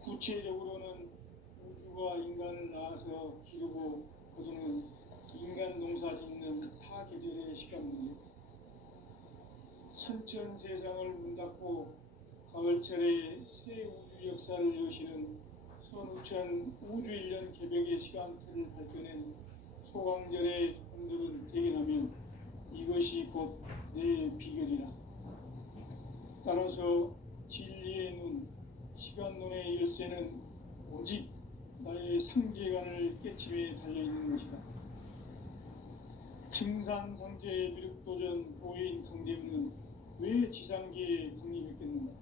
구체적으로는 우주가 인간을 낳아서 기르고 거두는 인간 농사 짓는 사계절의 시간 문제, 선천 세상을 문 닫고 가을철에 새 우주 역사를 여시는 선우천 우주일년 개벽의 시간틀을 밝혀낸 소강절의 분들은 대견하며 이것이 곧 내 비결이라. 따라서 진리의 눈, 시간론의 열쇠는 오직 나의 상제관을 깨침에 달려있는 것이다. 증산상제의 미륵도전 보혜인 강대우는 왜 지상계에 강림했겠는가?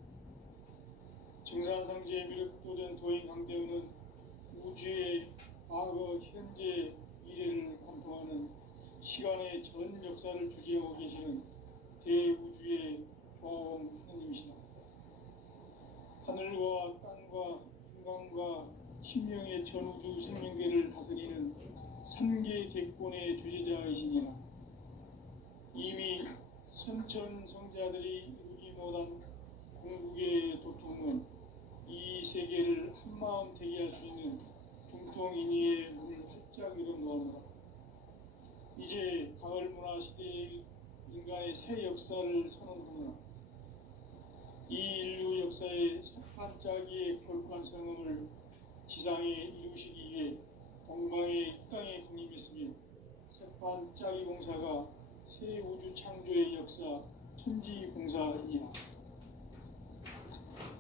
증산상제의 미륵도전 도인 강대우는 우주의 과거, 현재, 미래를 관통하는 시간의 전 역사를 주재하고 계시는 대우주의 조화원 하느님이시다. 하늘과 땅과 인간과 신명의 전우주 생명계를 다스리는 3개 대권의 주제자이시니라. 이미 선천 성자들이 이루지 못한 궁극의 도통은 이 세계를 한마음 되게 할 수 있는 중통인의의 문을 활짝 열어놓았노라. 이제 가을 문화 시대의 인간의 새 역사를 선언하노라. 이 인류 역사의 반짝이의 결관 성음을 지상에 이루시기 위해 동방의 이 땅에 강림했으며 새반짝이 공사가 새 우주 창조의 역사 천지공사이니라.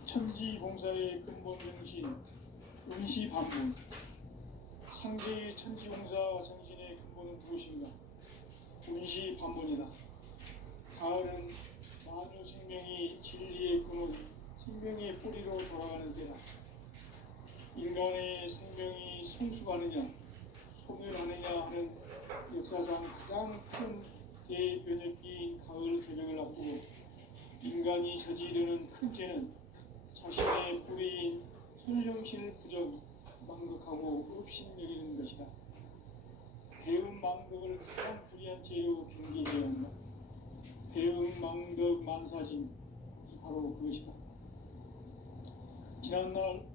천지공사의 근본 정신 의시반분, 상제의 천지공사 정신의 근본은 무엇인가? 의시반분이다. 가을은 만유 생명이 진리의 근원, 생명의 뿌리로 돌아가는 때다. 인간의 생명이 성숙하느냐, 소멸하느냐 하는 역사상 가장 큰 대변혁기인 가을 개명을 앞두고 인간이 저지르는 큰 죄는 자신의 뿌리인 선령신을 부정, 망덕하고 업신여기는 것이다. 배음 망덕을 가장 불의한 죄로 경계해야 한다. 배음 망덕 만사진, 바로 그것이다. 지난날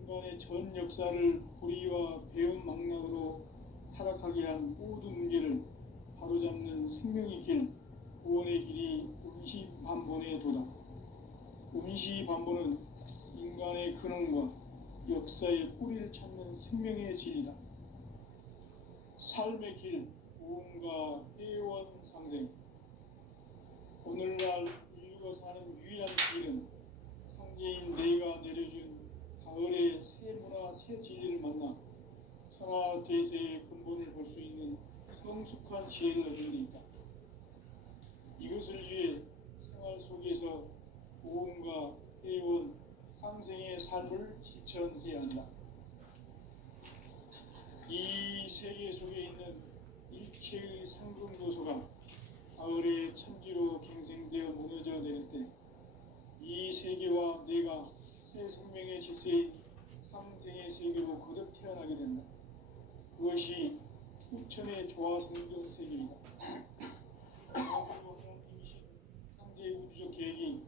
인간의 전 역사를 불의와 배음 망락으로 타락하게 한 모든 문제를 바로잡는 생명의 길, 구원의 길이 음시반본의 도다. 음시반본은 인간의 근원과 역사의 뿌리를 찾는 생명의 진리다. 삶의 길, 무언가 회원 상생. 오늘날 인류가 사는 유일한 길은 상제인 내가 내려준 가을의 새 문화, 새 진리를 만나 천하 대세의 근본을 볼 수 있는 성숙한 지혜를 얻는 데 있다. 이것을 위해 생활 속에서 무언가 회원 상생의 삶을 실천해야 한다. 이 세계 속에 있는 일체의 상승도서가 가을의 천지로 갱생되어 무너져 내릴 때 이 세계와 내가 새 생명의 질서인 상생의 세계로 거듭 태어나게 된다. 그것이 후천의 조화성경 세계이다. 하나님이신 상제의 우주적 계획이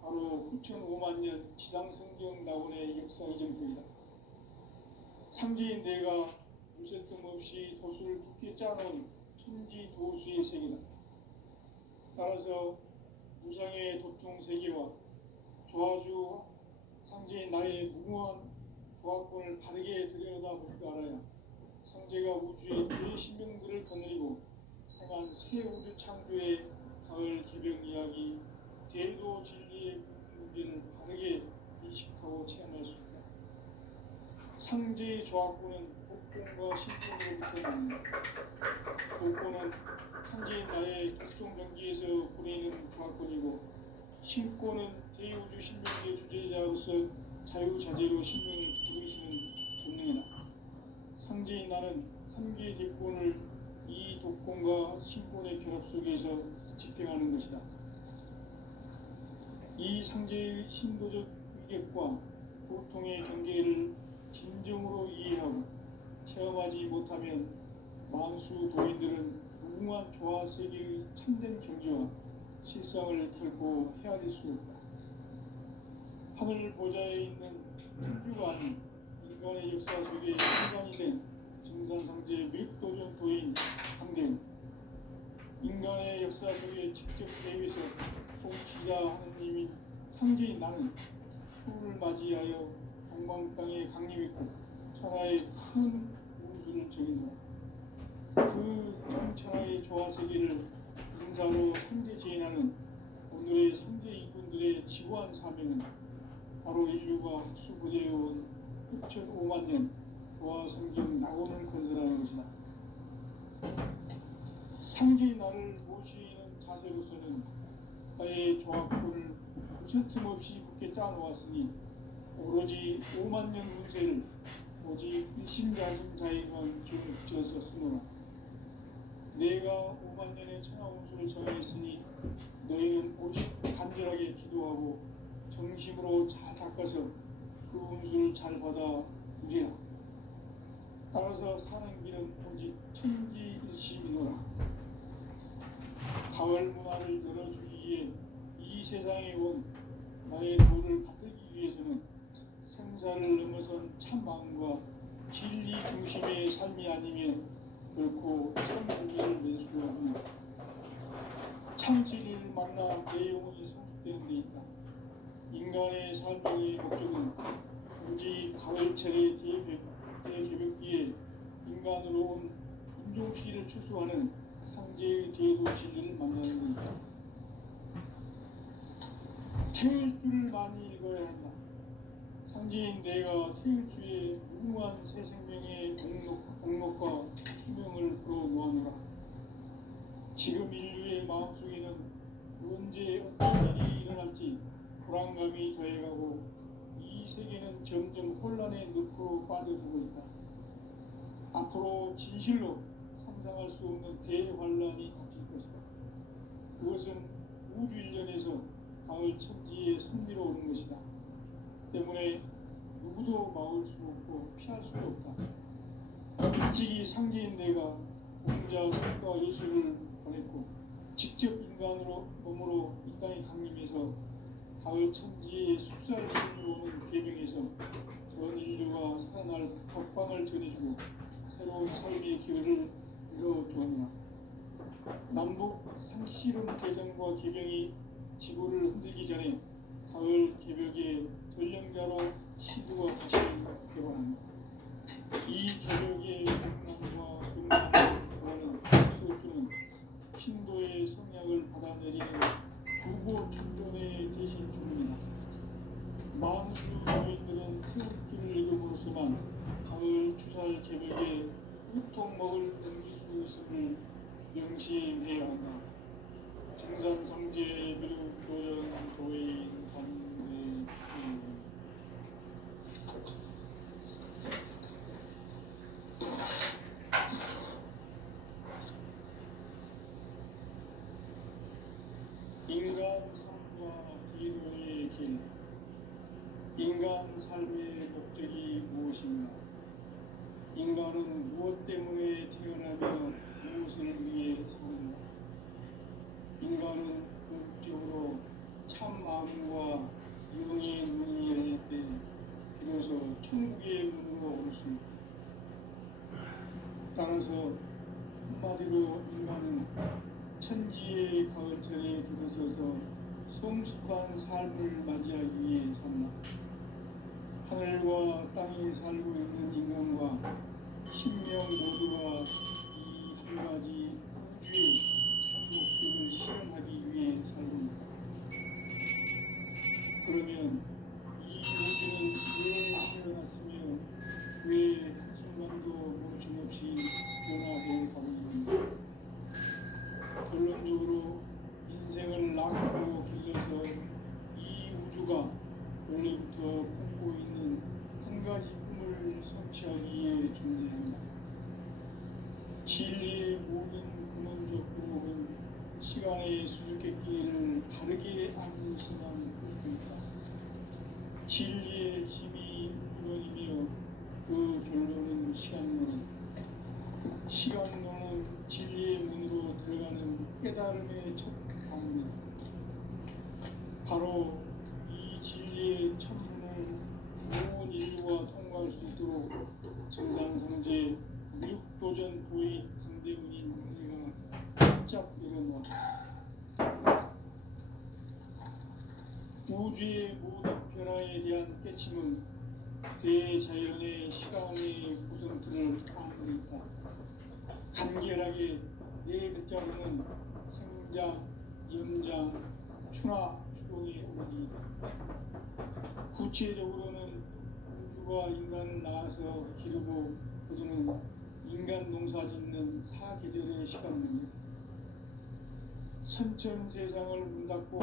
바로 후천 5만 년 지상성경 낙원의 역사 이정표이다. 상제인 내가 무쇠 틈 없이 도수를 굳게 짜놓은 천지 도수의 세계다. 따라서 무상의 도통 세계와 조화주 상제인 나의 무모한 조화권을 바르게 들여다볼 줄 알아야 상제가 우주의 대신명들을 거느리고 행한 새 우주 창조의 가을 개벽 이야기, 대도 진리의 문제를 바르게 인식하고 체험할 수 있다. 상제의 조화권은 복권과 신권으로부터 나옵니다. 복권은 상제인 나의 독종 경지에서 보내는 조화권이고, 신권은 대우주 신명의 주제자로서 자유자재로 신명을 부르시는 본능이다. 상제인 나는 3개 대권을 이 독권과 신권의 결합 속에서 집행하는 것이다. 이 상제의 신도적 위격과 보통의 경계를 진정으로 이해하고 체험하지 못하면 만수 도인들은 무궁한 조화세계의 참된 경지와 실상을 결코 헤아릴 수 없다. 하늘 보좌에 있는 천주가 아닌 인간의 역사 속에 인간이 된 증산상제의 웹도전 도인 강대우, 인간의 역사 속에 직접 대위에서 통치자 하느님인 상제인 나는 추후를 맞이하여 동방 땅에 강림했고 천하의 큰 우주를 정인다. 그 정천하의 조화세계를 인사로 상제지인하는 오늘의 상제 이군들의 지구한 사명은 바로 인류가 학수부대해온 6,500만 년 조화성경 낙원을 건설하는 것이다. 상제의 나를 모시는 자세로서는 나의 조합권을 무쇠틈없이 굳게 짜놓았으니 오로지 5만 년 운세를 오직 일심자진 자에만 지었었으므로 내가 5만 년의 천하 운수를 정하였으니 너희는 오직 간절하게 기도하고 정심으로 잘 닦아서 그 운수를 잘 받아 누리라. 따라서 사는 길은 오직 천지일심이노라. 가을 문화를 열어주기 위해 이 세상에 온 나의 도를 받들기 위해서는 생사를 넘어선 참 마음과 진리 중심의 삶이 아니면 결코 천국을 낼 수 없는 참 진리를 만나 내 영혼이 성숙되는 데 있다. 인간의 삶의 목적은 오직 가을철의 대개벽기에 인간으로 온 인종시를 추수하는 상제의 대도 진리를 만나는 것이다. 태일 줄을 많이 읽어야 한다. 상제인 내가 태일주의 무궁한 새 생명의 공록과 수명을 불어놓아노라. 지금 인류의 마음속에는 언제 어떤 일이 일어날지 불안감이 더해가고 이 세계는 점점 혼란의 늪으로 빠져들고 있다. 앞으로 진실로 상상할 수 없는 대환란이 닥칠 것이다. 그것은 우주 일련에서 가을 천지에 선미로 오는 것이다. 때문에 누구도 막을 수 없고 피할 수도 없다. 일찍이 상제인 내가 공자 성과 예수를 보냈고 직접 인간으로 몸으로 이 땅에 강림해서 가을 천지의 숙사를 지으러 오는 계명에서 전 인류가 살아날 법방을 전해주고 새로운 삶의 기회를 이뤄주었노라. 남북 상시론 대전과 계명이 지구를 흔들기 전에 가을 개벽의 전령자로 시부가 다시 개발합니다. 이 개벽의 용남과 용남을 기도주는 신도의 성약을 받아내리는 부고 천존의 대신 주문이다. 만수 교인들은 태울주를 읽음으로써만 가을 추살 개벽에 우통 먹을 넘길 수 있음을 명심해야 한다. 증산성제 미륵 도전 도인 관대 인간 삶과 기도의 길. 인간 삶의 목적이 무엇인가? 인간은 무엇 때문에 태어나며 무엇을 위해 사는가? 인간은 궁극적으로 참 마음과 영의 눈이 열릴 때 비로소 천국의 문으로 올 수 있다. 따라서 한마디로 인간은 천지의 가을철에 들어서서 성숙한 삶을 맞이하기 위해 산다. 하늘과 땅에 살고 있는 인간과 신명 모두가 이 한 가지 우주의 참 목적을 실현하기 위해 살고 있다. 그러면 이 우주는 왜 태어났으며 왜 한순간도 멈춤없이 변화해 가고 있는가? 결론적으로 인생을 낳고 길러서 이 우주가 원래부터 품고 있는 한 가지 꿈을 성취하기에 존재한다. 진리의 모든 근원적 구목은 시간의 수수께끼를 바르게 알고 있어만 볼 수 있다. 진리의 힘이 근원이며 그 결론은 시간론이다. 시간론은 진리의 문으로 들어가는 깨달음의 첫 방문이다. 바로 이 진리의 첫 문을 도전 도의 강대훈인 내가 깜짝 일어나 우주의 모든 변화에 대한 깨침은 대자연의 시간의 구성틀을 아는 데 있다. 간결하게 네 글자로는 생장, 염장, 추나 추동의 원리이다. 구체적으로는 우주가 인간을 낳아서 기르고 거두는 인간 농사 짓는 사계절의 시간 문제. 선천 세상을 문닫고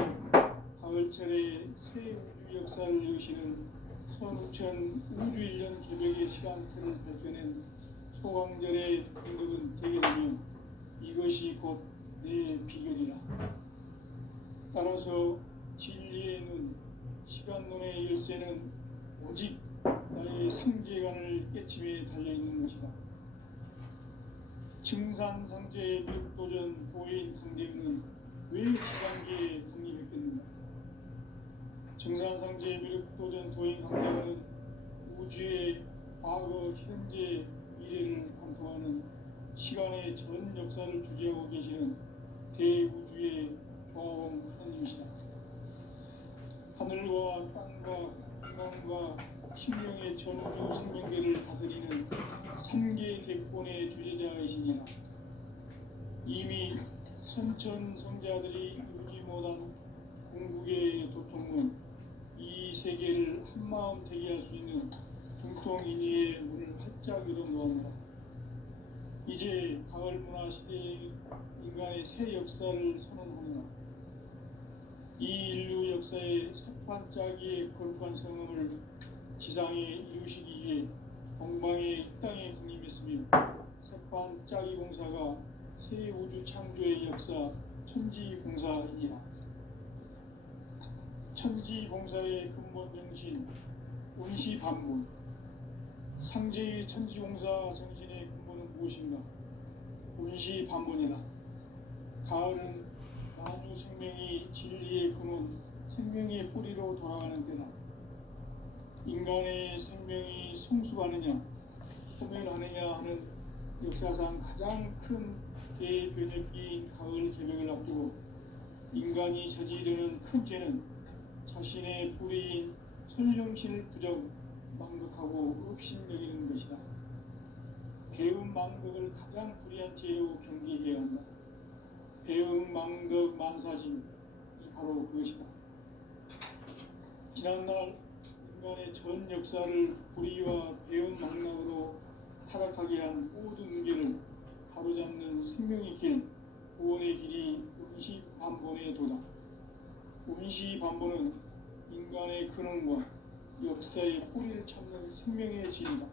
가을철에 새 우주 역사를 여시는 선우천 우주일년 개벽의 시간틀을 밝혀낸 소강절의 공덕은 대결이며 이것이 곧 내 비결이라. 따라서 진리의 눈, 시간론의 열쇠는 오직 나의 상제관을 깨침에 달려있는 것이다. 증산상제의 미륵도전 도인 강대훈은 왜 지상계에 강림했겠는가? 증산상제의 미륵도전 도인 강대훈은 우주의 과거, 현재, 미래를 관통하는 시간의 전 역사를 주재하고 계시는 대우주의 조화원 하나님이시다. 하늘과 땅과 인간과 신명의 전우주 생명계를 다스리는 3개 대권의 주제자이시니라. 이미 선천성자들이 이루지 못한 궁극의 도통은 이 세계를 한마음 되게 할 수 있는 중통인의의 문을 활짝 열어놓았노라. 이제 가을 문화 시대의 인간의 새 역사를 선언하노라. 이 인류 역사의 새반짝이의 거룩한 성음을 지상에 이루시기 위해 동방의 이 땅에 강림했으며 새반짝이 공사가 새 우주 창조의 역사 천지공사이니라. 천지공사의 근본 정신 운시반문. 상제의 천지공사 정신의 근본은 무엇인가? 운시반문이다. 가을은 만유 생명이 진리의 근원, 생명의 뿌리로 돌아가는 때다. 인간의 생명이 성숙하느냐, 소멸하느냐 하는 역사상 가장 큰 대변혁기인 가을 개벽을 앞두고 인간이 저지르는 큰 죄는 자신의 뿌리인 설령신을 부정, 망극하고 업신여기는 것이다. 배움 망덕을 가장 불의한 죄로 경계해야 한다. 배움 망덕 만사진이 바로 그것이다. 지난날 인간의 전 역사를 불의와 배움 망락으로 타락하게 한 모든 문제를 바로잡는 생명의 길, 구원의 길이 운시반본의 도다. 운시반본은 인간의 근원과 역사의 뿌리를 찾는 생명의 길이다.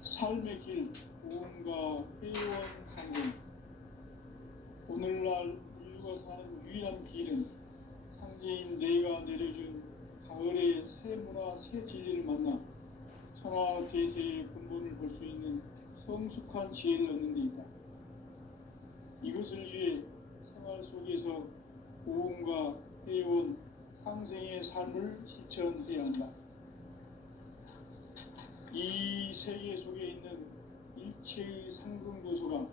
삶의 길, 무언가 회원 상생. 오늘날 인류가 사는 유일한 길은 상제인 내가 내려준 가을의 새 문화, 새 진리를 만나 천하 대세의 근본을 볼 수 있는 성숙한 지혜를 얻는 데 있다. 이것을 위해 생활 속에서 고음과 회원, 상생의 삶을 실천해야 한다. 이 세계 속에 있는 일체의 상승 요소가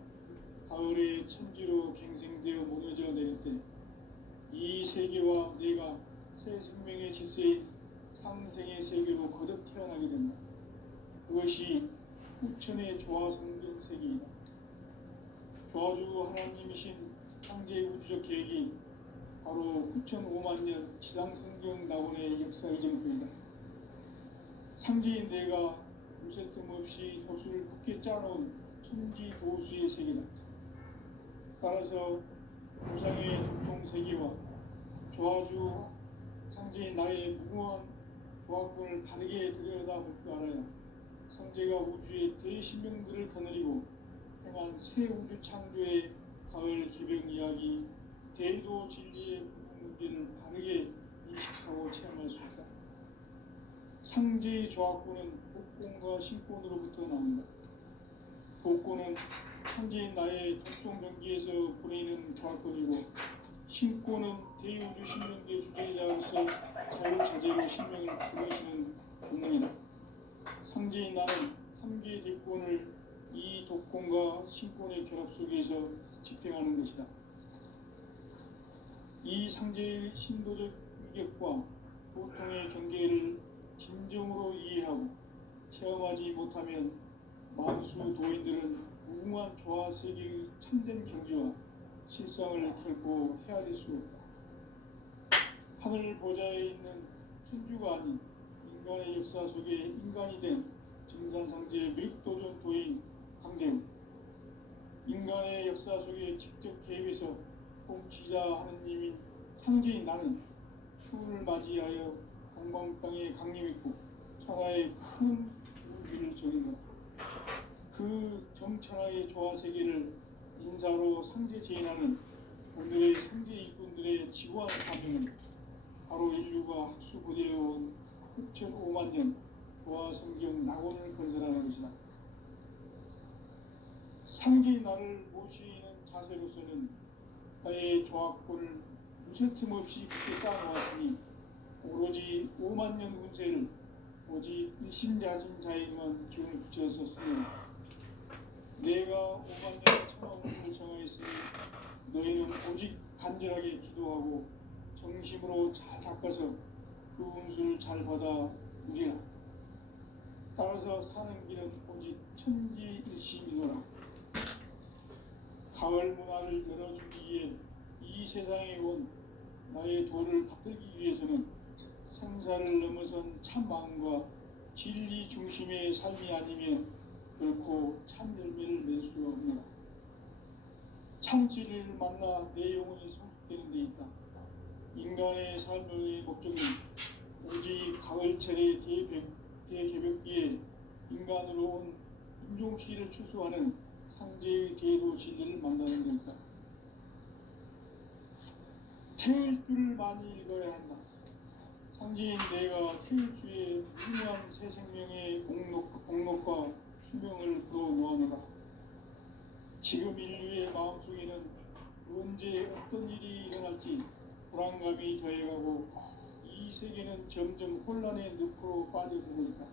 가을의 천지로 갱생되어 무너져 내릴 때 이 세계와 내가 새 생명의 질서인 상생의 세계로 거듭 태어나게 된다. 그것이 후천의 조화성경 세계이다. 조화주 하나님이신 상제의 우주적 계획이 바로 후천 5만 년 지상성경 낙원의 역사의 전부이다. 상제인 내가 무쇠 틈 없이 도수를 굳게 짜놓은 천지 도수의 세계다. 따라서 무상의 도통 세계와 조화주 상제인 나의 무모한 조화권을 바르게 들여다볼 줄 알아야 상제가 우주의 대신명들을 거느리고 행한 새 우주 창조의 가을 개벽 이야기, 대도 진리의 문제를 바르게 인식하고 체험할 수 있다. 상제의 조화권은 복권과 신권으로부터 나온다. 복권은 상제인 나의 독종 경기에서 보내는 조화권이고, 신권은 대우주 신명계 주제자로서 자유자재로 신명을 부르시는 본능이다. 상제인 나는 3개의 대권을 이 독권과 신권의 결합 속에서 집행하는 것이다. 이 상제의 신도적 위격과 고통의 경계를 진정으로 이해하고 체험하지 못하면 만수 도인들은 무궁한 조화 세계의 참된 경지와 실상을 결코 헤아릴 수 없다. 하늘 보좌에 있는 천주가 아닌 인간의 역사 속에 인간이 된 증산상제 미륵도전 도인 강대우, 인간의 역사 속에 직접 개입해서 통치자 하느님인 상제인 나는 추운을 맞이하여 동방 땅에 강림했고 천하의 큰 우주를 정인다. 그 정천하의 조화 세계를 인사로 상제 제인하는 오늘의 상제 일꾼들의 지구한 사명은 바로 인류가 학수고대해온 6,5만 년 조화 성경 낙원을 건설하는 것이다. 상제의 나를 모시는 자세로서는 나의 조합권을 무쇠 틈 없이 굳게 쌓아놓았으니 오로지 5만 년 운세를 오직 일심자진 자에게만 기운을 붙였었으며 내가 5만 년 천하 운수를 정하였으니 너희는 오직 간절하게 기도하고 정심으로 잘 닦아서 그 운수를 잘 받아 누리라. 따라서 사는 길은 오직 천지일심이노라. 가을 문화를 열어주기 위해 이 세상에 온 나의 도를 받들기 위해서는 생사를 넘어선 참 마음과 진리 중심의 삶이 아니면 결코 참 열매를 낼 수 없노라. 참 진리를 만나 내 영혼이 성숙되는 데 있다. 인간의 삶의 목적은 오직 가을철의 대개벽기에 인간으로 온 인종시를 추수하는 상제의 대도 진리를 만나는 데 있다. 태일 줄을 많이 읽어야 한다. 상제인 내가 태일주의 무궁한 새 생명의 공록과 수명을 불어놓아노라. 지금 인류의 마음속에는 언제 어떤 일이 일어날지 불안감이 더해가고 이 세계는 점점 혼란의 늪으로 빠져들고 있다.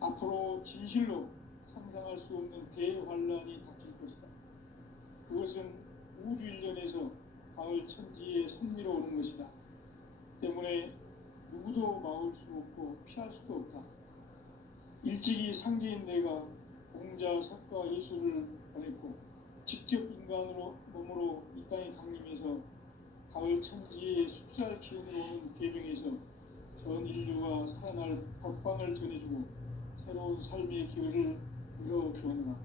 앞으로 진실로 상상할 수 없는 대환란이 닥칠 것이다. 그것은 우주 일련에서 가을 천지에 섭리로 오는 것이다. 때문에 누구도 막을 수 없고 피할 수도 없다. 일찍이 상제인 내가 공자, 석가, 예수를 보냈고 직접 인간으로 몸으로 이 땅에 강림해서 가을 천지의 숲살 기운으로 오는 계명에서 전 인류가 살아날 법방을 전해주고 새로운 삶의 기회를 열어주었노라.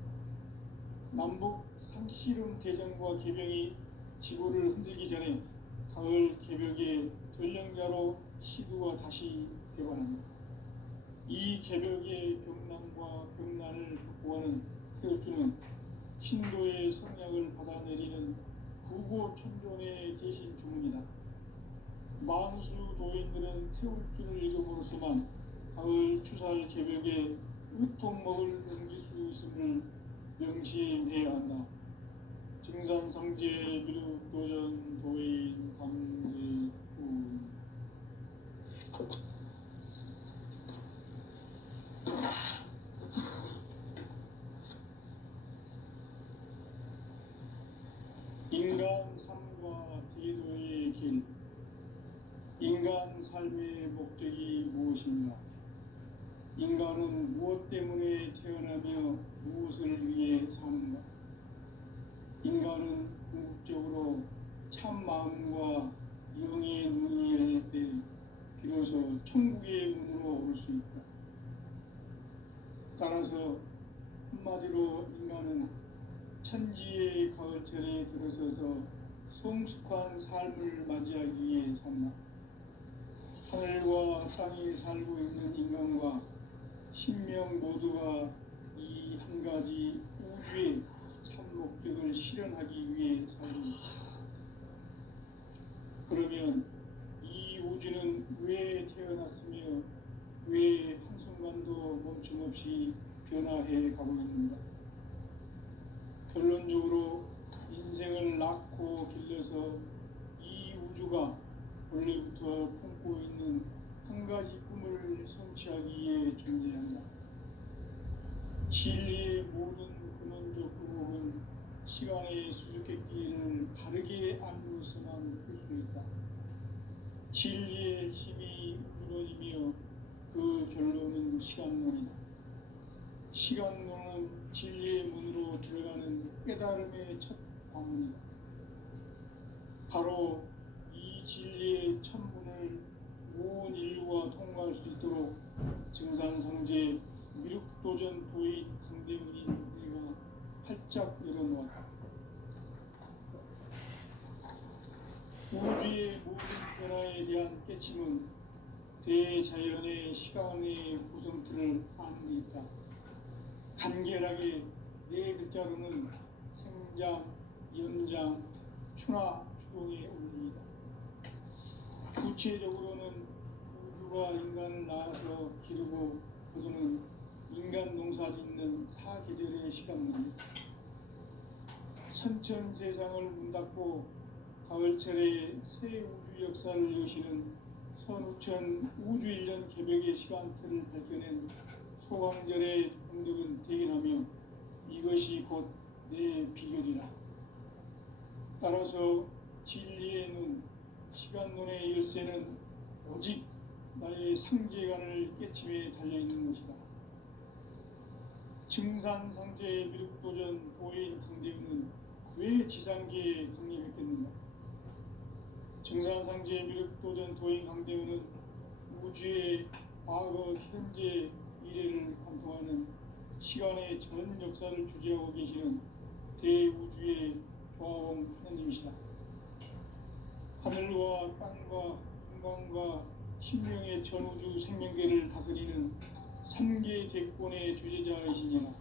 남북 상씨름 대전과 계명이 지구를 흔들기 전에 가을 개벽의 전령자로 시두가 다시 되관한다. 이 개벽의 병난과 병난을 극복하는 태울주는 신도의 성약을 받아내리는 구고천존의 대신 주문이다. 만수 도인들은 태울주를 읽음으로써만 가을 추살 개벽에 으통먹을 넘길 수 있음을 명심해야 한다. 증산상제 미륵도전 도인 강제훈. 인간 삶과 대도의 길. 인간 삶의 목적이 무엇인가? 인간은 무엇 때문에 태어나며 무엇을 위해 사는가? 인간은 궁극적으로 참 마음과 영의 눈이 열릴 때 비로소 천국의 문으로 올 수 있다. 따라서 한마디로 인간은 천지의 가을철에 들어서서 성숙한 삶을 맞이하기 위해 산다. 하늘과 땅에 살고 있는 인간과 신명 모두가 이 한 가지 우주의 참 목적을 실현하기 위해 살고 있다. 그러면 이 우주는 왜 태어났으며 왜 한순간도 멈춤 없이 변화해 가고 있는가? 결론적으로 인생을 낳고 길러서 이 우주가 원래부터 품고 있는 한 가지 꿈을 성취하기 위해 존재한다. 진리의 모든 근원적 의혹은 시간의 수수께끼를 바르게 알므로서만 풀 수 있다. 진리의 힘이 우주론이며 그 결론은 시간론이다. 시간론은 진리의 문으로 들어가는 깨달음의 첫 관문이다. 바로 이 진리의 첫 문을 온 인류가 통과할 수 있도록 증산성제 미륵도전 도인 강대훈인 내가 활짝 열어놓았다. 우주의 모든 변화에 대한 깨침은 대자연의 시간의 구성틀을 아는 데 있다. 간결하게 네 글자로는 생장, 연장, 추나 추동의 원리이다. 구체적으로는 우주가 인간을 낳아서 기르고 거두는 인간 농사 짓는 사계절의 시간 문제, 선천 세상을 문 닫고 가을철에 새 우주 역사를 여시는 선우천 우주 1년 개벽의 시간틀을 밝혀낸 소강절의 공덕은 대견하며 이것이 곧 내 비결이라. 따라서 진리의 눈, 시간론의 열쇠는 오직 나의 상제관을 깨침에 달려있는 것이다. 증산상제 미륵도전 도인 강대훈은 왜 지상계에 강림했겠는가? 증산상제 미륵도전 도인 강대훈은 우주의 과거, 현재, 미래를 관통하는 시간의 전 역사를 주재하고 계시는 대우주의 조화원 하나님이시다. 하늘과 땅과 인간과 신명의 전우주 생명계를 다스리는 3계 대권의 주제자이시니라.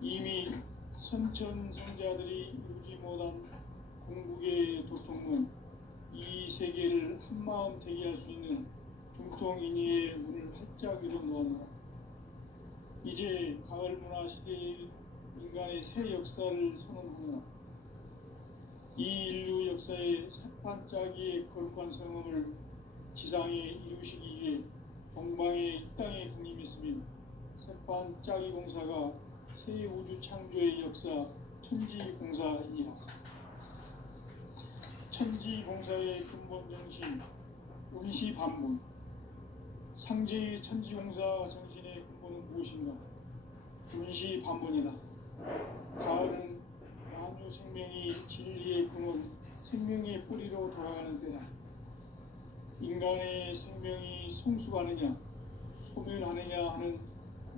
이미 선천성자들이 이루지 못한 궁극의 도통은 이 세계를 한마음 되게 할 수 있는 중통인의의 문을 활짝 열어놓았노라. 이제 가을문화 시대의 인간의 새 역사를 선언하노라. 이 인류 역사의 새반짝이의 거룩한 성음을 지상에 이루시기 위해 동방의 이 땅에 강림했으며 새반짝이 공사가 새 우주 창조의 역사 천지공사이니라. 천지공사의 근본 정신 운시반문, 상제의 천지공사 정신의 근본은 무엇인가? 운시반문이다. 가을은 만유 생명이 진리의 근원, 생명의 뿌리로 돌아가는 때다. 인간의 생명이 성숙하느냐, 소멸하느냐 하는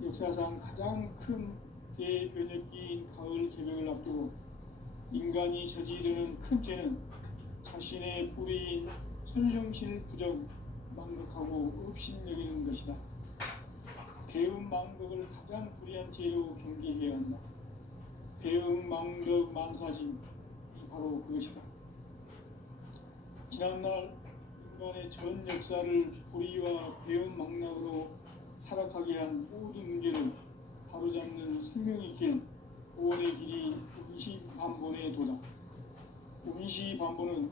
역사상 가장 큰 대변혁기인 가을 개벽을 앞두고 인간이 저지르는 큰 죄는 자신의 뿌리인 설령신을 부정, 망덕하고 업신여기는 것이다. 배움 망덕을 가장 불의한 죄로 경계해야 한다. 배움 망덕 만사짐이 바로 그것이다. 지난날 인간의 전 역사를 불의와 배움 망락으로 타락하게 한 모든 문제를 바로잡는 생명의 길, 구원의 길이 운시반본의 도다. 운시반본은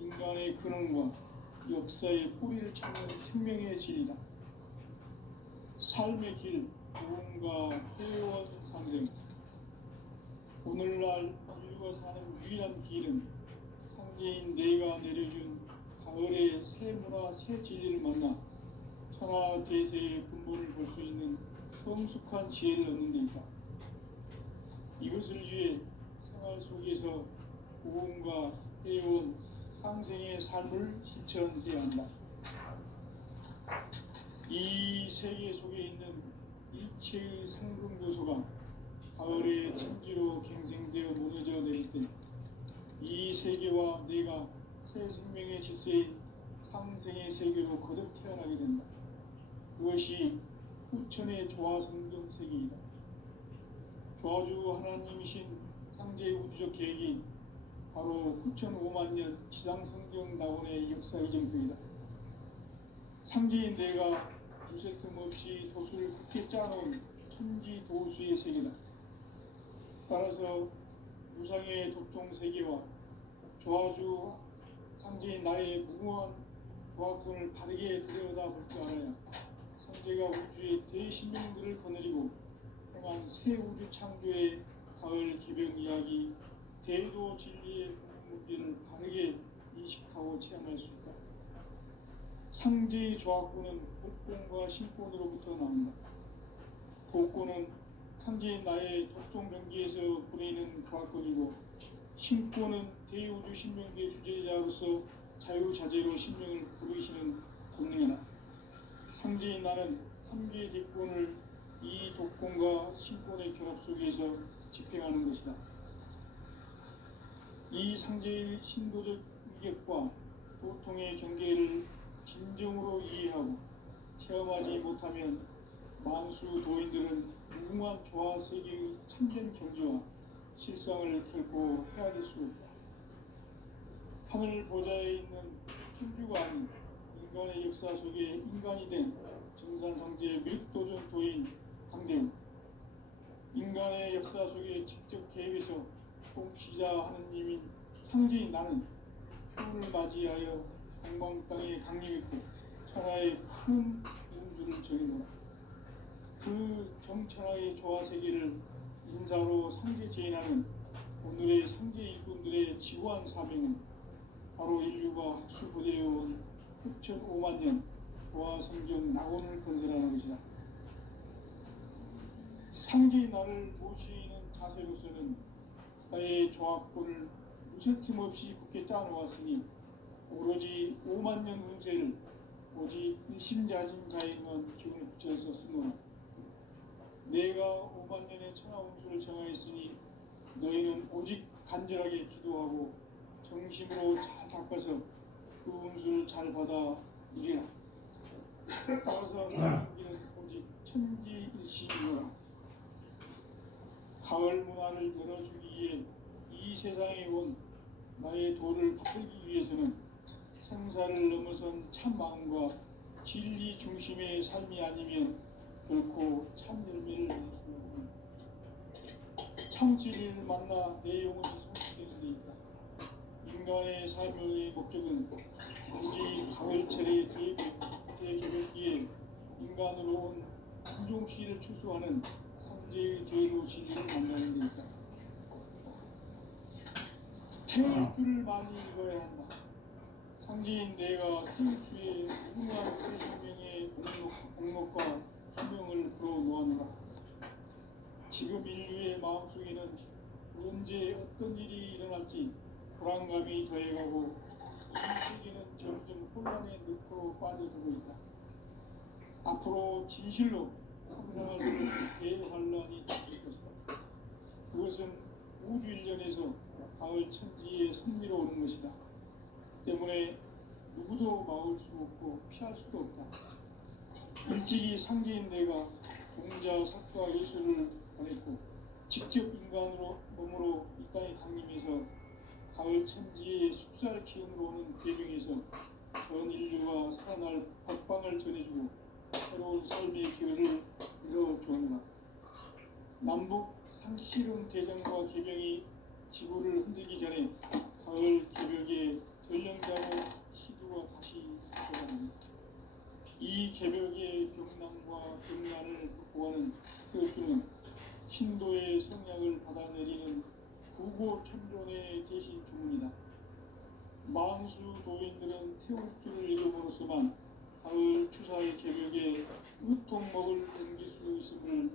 인간의 근원과 역사의 뿌리를 찾는 생명의 진리다. 삶의 길, 구원과 회원 상생. 오늘날 인류가 사는 유일한 길은 상제인 내가 내려준 가을의 새 문화, 새 진리를 만나 천하 대세의 근본을 볼 수 있는 성숙한 지혜를 얻는 데 있다. 이것을 위해 생활 속에서 구원과 회원, 상생의 삶을 실천해야 한다. 이 세계 속에 있는 일체의 상승요소가 가을의 천지로 갱생되어 무너져 내릴 때 이 세계와 내가 새 생명의 질서인 상생의 세계로 거듭 태어나게 된다. 그것이 후천의 조화성경 세계이다. 조화주 하나님이신 상제의 우주적 계획이 바로 후천 5만년 지상성경 낙원의 역사 이정표이다. 상제인 내가 두세 틈 없이 도수를 굳게 짜놓은 천지 도수의 세계다. 따라서 무상의 도통 세계와 조화주 상제인 나의 무모한 조합권을 바르게 들여다볼 줄 알아야 상제가 우주의 대신명들을 거느리고 향한 새 우주 창조의 가을 개벽 이야기, 대도 진리의 문제를 바르게 인식하고 체험할 수 있다. 상제의 조합구는 복권과 신권으로부터 나온다. 복권은 상제의 나의 독종 경기에서 부리는 조합권이고, 신권은 대우주 신명계 주제자로서 자유자재로 신명을 부르시는 권능이다. 상제의 나는 3개의 대권을 이 독권과 신권의 결합 속에서 집행하는 것이다. 이 상제의 신도적 위격과 도통의 경계를 진정으로 이해하고 체험하지 못하면 만수 도인들은 무궁한 조화 세계의 참된 경지와 실상을 결코 헤아릴 수 없다. 하늘 보좌에 있는 천주가 아닌 인간의 역사 속에 인간이 된 정산상제의 밀도전 도인 강대우, 인간의 역사 속에 직접 개입해서 통치자 하느님인 상제인 나는 추운을 맞이하여 동방 땅에 강림했고 천하의 큰 운수를 정해놓아 그 정천하의 조화 세계를 인사로 상제 제인하는 오늘의 상제 일꾼들의 지구한 사명은 바로 인류가 학수부대해온 6,5만 년 조화 성경 낙원을 건설하는 것이다. 상제의 나를 모시는 자세로서는 나의 조합권을 무쇠틈 없이 굳게 짜놓았으니 오로지 5만 년 운세를 오직 일심자진 자에게만 기운을 붙여서 쓰노라. 내가 5만 년의 천하 운수를 정하였으니 너희는 오직 간절하게 기도하고 정심으로 잘 닦아서 그 운수를 잘 받아 누리라. 따라서 기는 오직 천지일심이노라. 가을 문화를 열어주기 위해 이 세상에 온 나의 도를 받들기 위해서는 생사를 넘어선 참 마음과 진리 중심의 삶이 아니면 결코 참 열매를 낼 수 없는 참 진리를 만나 내 영혼이 성취될 수 있다. 인간의 삶의 목적은 오직 가을철의 대개벽기에 인간으로 온 인종씨를 추수하는 상제의 죄로 진리를 만나는 데 있다. 태울줄을 많이 읽어야 한다. 상제인 내가 태울주의 무궁한 새 생명의 공로과 수명을 불어놓아노라. 지금 인류의 마음속에는 언제 어떤 일이 일어날지 불안감이 더해가고 이 세계는 점점 혼란의 늪으로 빠져들고 있다. 앞으로 진실로 상상할 수 없는 대환란이 닥칠 것이다. 그것은 우주 일전에서 가을 천지의 섭리로 오는 것이다. 때문에 누구도 막을 수 없고 피할 수도 없다. 일찍이 상제인 내가 공자, 석가, 예수를 보냈고 직접 인간으로 몸으로 이 땅에 강림해서 가을 천지의 숲살 기운으로 오는 계명에서 전 인류가 살아날 법방을 전해주고 새로운 삶의 기회를 이뤄주었노라. 남북 상실은 대전과 개병이 지구를 흔들기 전에 가을 개벽의 전령자로 시두가 다시 돌아갑니다. 이 개벽의 병난과 병난을 극복하는 태울주는 신도의 성약을 받아내리는 부고천존의 대신 주문이다. 만수 도인들은 태울주를 읽음으로써만 가을 추사의 개벽에 으통먹을 옮길 수 있음을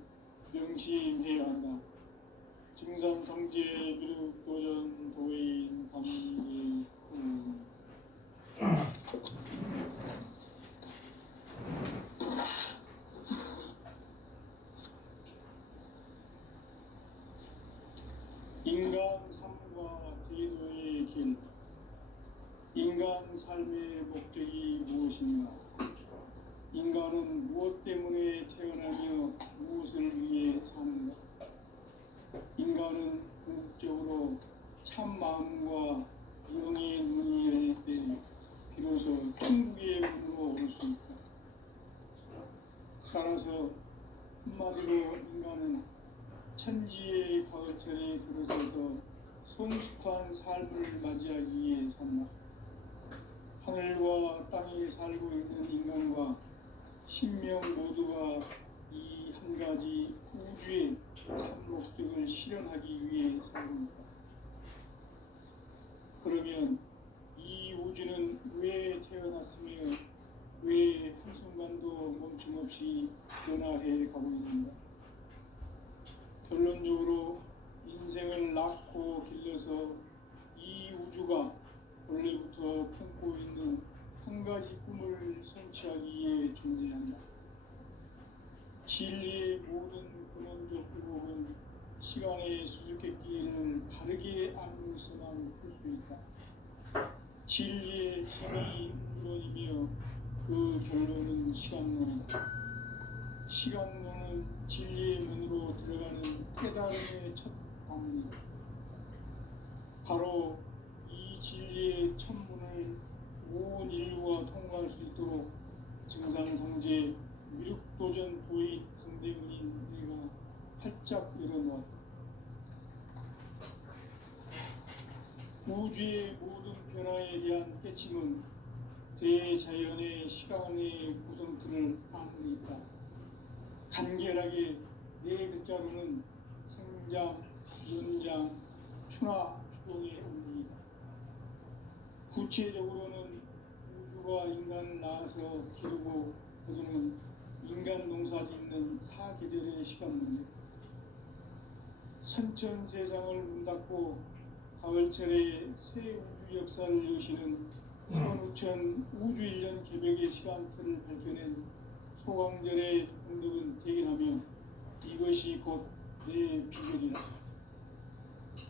명심해야 한다. 증산성제 미륵도전 도인 감리후 인간 삶과 제도의 길. 인간 삶의 목적이 무엇인가? 인간은 무엇 때문에 태어나며 무엇을 위해 사는가? 인간은 궁극적으로 참 마음과 영의 눈이 열릴 때 비로소 천국의 문으로 오를 수 있다. 따라서 한마디로 인간은 천지의 가을철에 들어서서 성숙한 삶을 맞이하기 위해 산다. 하늘과 땅에 살고 있는 인간과 신명 모두가 이 한 가지 우주의 참 목적을 실현하기 위해 살입니다. 그러면 이 우주는 왜 태어났으며 왜 한순간도 멈춤없이 변화해 가고 있는가? 결론적으로 인생을 낳고 길러서 이 우주가 원래부터 품고 있는 한 가지 꿈을 성취하기 위해 존재한다. 진리의 모든 근원적 의혹은 시간의 수수께끼를 바르게 알면서만 풀 수 있다. 진리의 힘이 우주론이며 그 결론은 시간론이다. 시간론은 진리의 문으로 들어가는 깨달음의 첫 방문이다. 바로 이 진리의 첫 문을 온 인류가 통과할 수 있도록 증산상제 미륵도전 도의 강대문인 내가 활짝 열어놓았다. 우주의 모든 변화에 대한 깨침은 대자연의 시간의 구성틀을 아는 데 있다. 간결하게 네 글자로는 생장, 연장, 추나 추동의 원리이다. 구체적으로는 우주가 인간을 낳아서 기르고 거두는 인간 농사 짓는 사계절의 시간 문제. 선천 세상을 문 닫고 가을철에 새 우주 역사를 여시는 현우천 우주 1년 개벽의 시간틀을 밝혀낸 소강절의 공덕은 대견하며 이것이 곧 내 비결이라.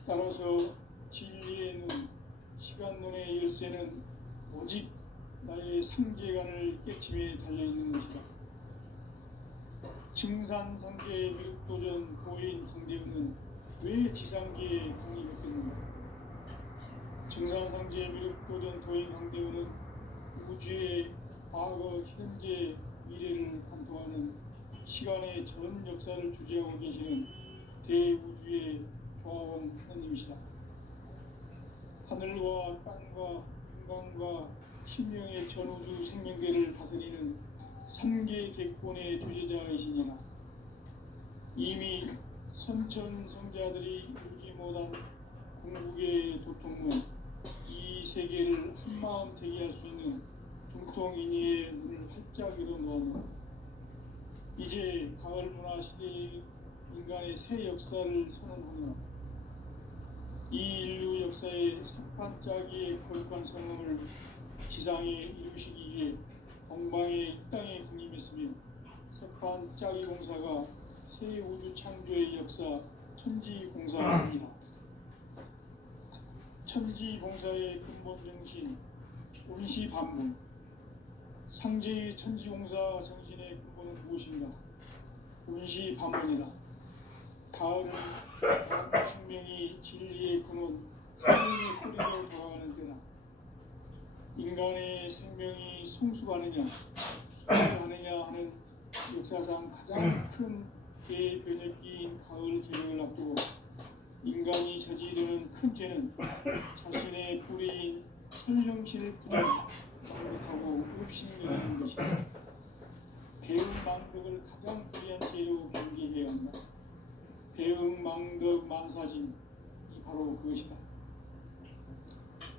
따라서 진리의 눈, 시간론의 열쇠는 오직 나의 상계관을 깨침에 달려있는 것이다. 증산상제의 미륵도전 도인 강대우는 왜 지상계에 강이 있겠는가? 증산상제의 미륵도전 도인 강대우는 우주의 과거, 현재, 미래를 관통하는 시간의 전 역사를 주재하고 계시는 대우주의 조화원 하나님이시다. 하늘과 땅과 인간과 신명의 전우주 생명계를 다스리는 3개 대권의 주제자이시니라. 이미 선천성자들이 울지 못한 궁극의 도통문, 이 세계를 한마음 대기할 수 있는 중통인의의 문을 활짝 열어놓았노라. 이제 가을문화 시대의 인간의 새 역사를 선언하며 이 인류 역사의 색반짝이의 거룩한 성함을 지상에 이루시기 위해 동방의 이 땅에 강림했으며 색반짝이 공사가 새 우주 창조의 역사 천지공사입니다. 천지공사의 근본 정신 운시반문. 상제의 천지공사 정신의 근본은 무엇인가? 운시반문이다. 가을은 생명이 진리의 근원, 생명의 뿌리로 돌아가는 때다. 인간의 생명이 성숙하느냐, 수행하느냐 하는 역사상 가장 큰 대변혁기인 가을 개벽을 앞두고 인간이 저지르는 큰 죄는 자신의 뿌리인 설령신을 부정하고 읍신여기는 것이다. 배은망덕을 가장 불리한 죄로 경계해야 한다. 배은망덕 만사짐이 바로 그것이다.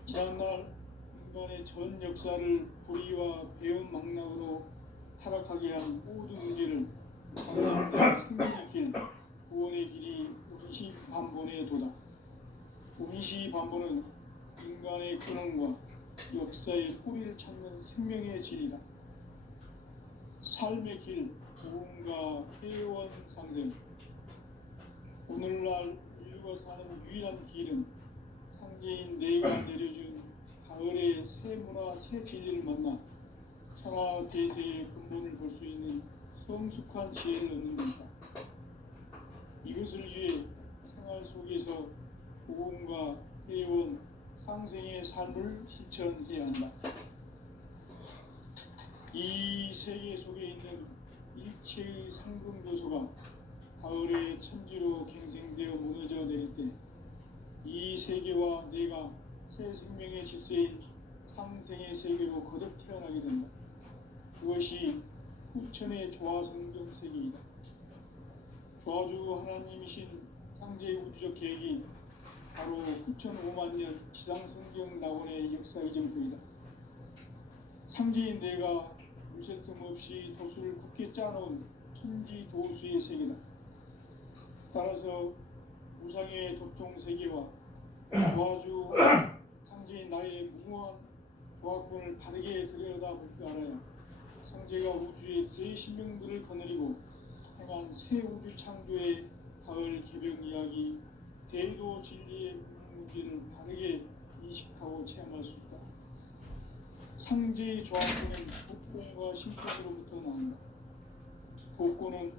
지난날 인간의 전 역사를 불의와 배은망락으로 타락하게 한 모든 문제를 바로 생명의 길, 구원의 길이 운시반본의 도다. 운시반본은 인간의 근원과 역사의 뿌리를 찾는 생명의 질이다. 삶의 길, 무언가 회원 상생. 오늘날 인류가 사는 유일한 길은 상제인 내가 내려준 가을의 새 문화, 새 진리를 만나 천하 대세의 근본을 볼 수 있는 성숙한 지혜를 얻는 것이다. 이것을 위해 생활 속에서 무언가 회원 상생의 삶을 실천해야 한다. 이 세계 속에 있는 일체의 상금 요소가 가을의 천지로 갱생되어 무너져 내릴 때 이 세계와 내가 새 생명의 질서인 상생의 세계로 거듭 태어나게 된다. 그것이 후천의 조화성경 세계이다. 조화주 하나님이신 상제의 우주적 계획이 바로 9,500만 년 지상성경 낙원의 역사 이전부이다. 상제인 내가 무쇠 틈 없이 도수를 굳게 짜놓은 천지 도수의 세계다. 따라서 무상의 도통 세계와 조화주 상제인 나의 무모한 조합권을 바르게 들여다볼 줄 알아야 상제가 우주의 제 신명들을 거느리고 행한 새 우주 창조의 가을 개벽 이야기, 대도 진리의 문제를 바르게 인식하고 체험할 수 있다. 상제의 조합권은 복권과 신권으로부터 나온다. 복권은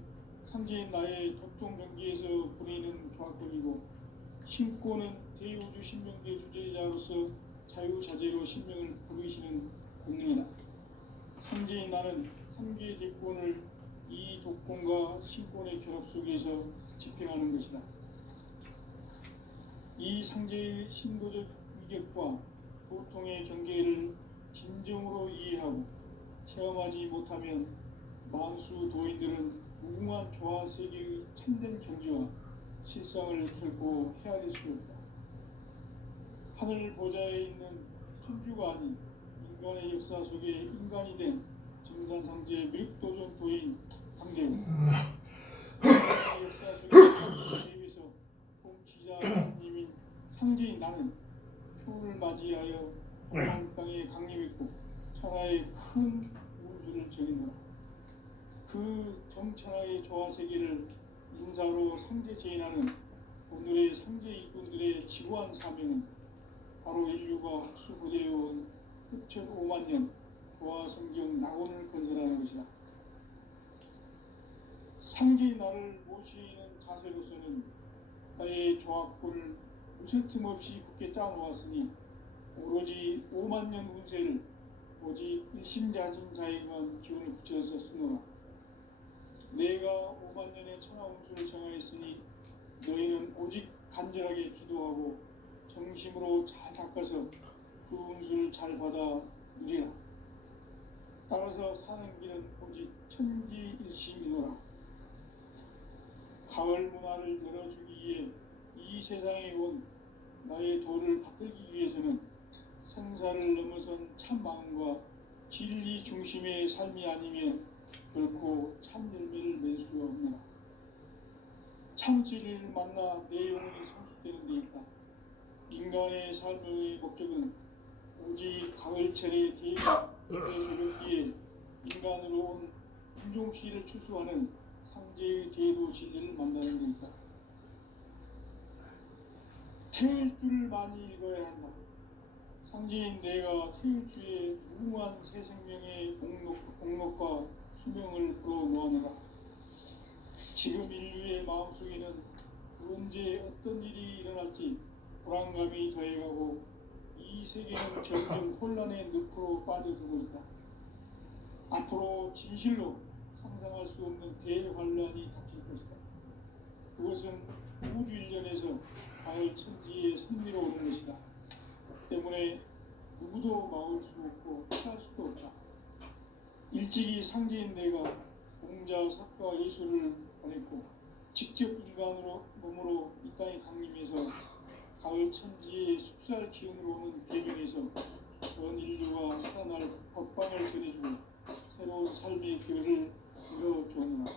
상제인 나의 도통 경계에서 부리는 조합권이고, 신권은 대우주 신명계 주제자로서 자유자재로 신명을 부르시는 권능이다. 상제인 나는 3개의 제권을 이 독권과 신권의 결합 속에서 집행하는 것이다. 이 상제의 신도적 위격과 도통의 경계를 진정으로 이해하고 체험하지 못하면 만수 도인들은 무궁한 조화 세계의 참된 경지와 실상을 결코 헤아릴 수 없다. 하늘 보좌에 있는 천주가 아닌 인간의 역사 속에 인간이 된 정산상제의 미륵도전 도인 강대우, 인간의 역사 속에 대비해서 통치자님인 상제인 나는 추운을 맞이하여 북한 땅에 강림했고 천하의 큰 운수를 정했노라. 그 정천하의 조화 세계를 인사로 상제 제인하는 오늘의 상제 일꾼들의 지구한 사명은 바로 인류가 학수부대해온 6,500만 년 조화 성경 낙원을 건설하는 것이다. 상제의 나를 모시는 자세로서는 나의 조합권을 무쇠틈 없이 굳게 짜놓았으니 오로지 5만 년 운세를 오직 일심자진 자에게만 기운을 붙여서 쓰노라. 내가 5만 년의 천하 운수를 정하였으니 너희는 오직 간절하게 기도하고 정심으로 잘 닦아서 그 운수를 잘 받아 누리라. 따라서 사는 길은 오직 천지일심이노라. 가을 문화를 열어주기 위해 이 세상에 온 나의 도를 받들기 위해서는 생사를 넘어선 참 마음과 진리 중심의 삶이 아니면 결코 참 열매를 맺을 수 없느라. 참 진리를 만나 내 영혼이 성숙되는 데 있다. 인간의 삶의 목적은 오직 가을철의 대새벽기에 인간으로 온 인종시를 추수하는 상제의 대도 진리를 만나는 데 있다. 태일주를 많이 읽어야 한다. 상제인 내가 태일주의 무궁한 새 생명의 공록과 수명을 불어놓아내라. 지금 인류의 마음속에는 언제 어떤 일이 일어날지 불안감이 더해가고 이 세계는 점점 혼란의 늪으로 빠져들고 있다. 앞으로 진실로 상상할 수 없는 대환란이 닥칠 것이다. 그것은 우주 일련에서 가을 천지에 승리로 오는 것이다. 때문에 누구도 막을 수 없고 피할 수도 없다. 일찍이 상제인 내가 공자, 석가, 예술을 보냈고 직접 인간으로 몸으로 이 땅에 강림해서 가을 천지의 숲살 기운으로 오는 계명에서 전 인류가 살아날 법방을 전해주고 새로운 삶의 기회를 열어주었노라.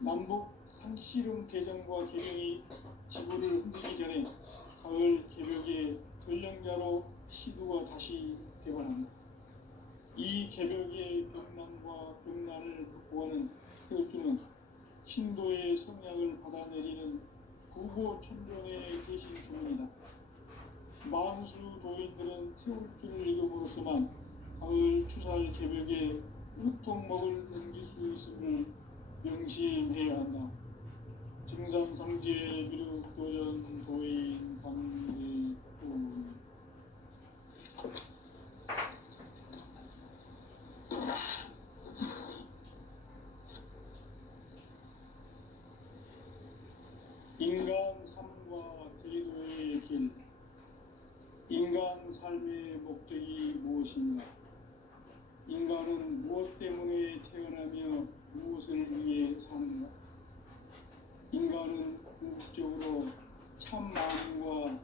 남북 상씨름 대전과 계명이 지구를 흔들기 전에 가을 개벽의 전령자로 시도가 다시 되관한다. 이 개벽의 벽난과 벽난을 극복하는 태울주는 신도의 성향을 받아내리는 부고천존의 대신 주문이다. 만수 도인들은 태울주를 읽음으로써만 가을 추살 개벽에 우통먹을 넘길 수 있음을 명심해야 한다. 증산상제 미륵도전 도인 강대우. 인간 삶과 대도의 길. 인간 삶의 목적이 무엇인가? 인간은 무엇 때문에 태어나며 무엇을 위해 사는가? 인간은 궁극적으로 참 마음과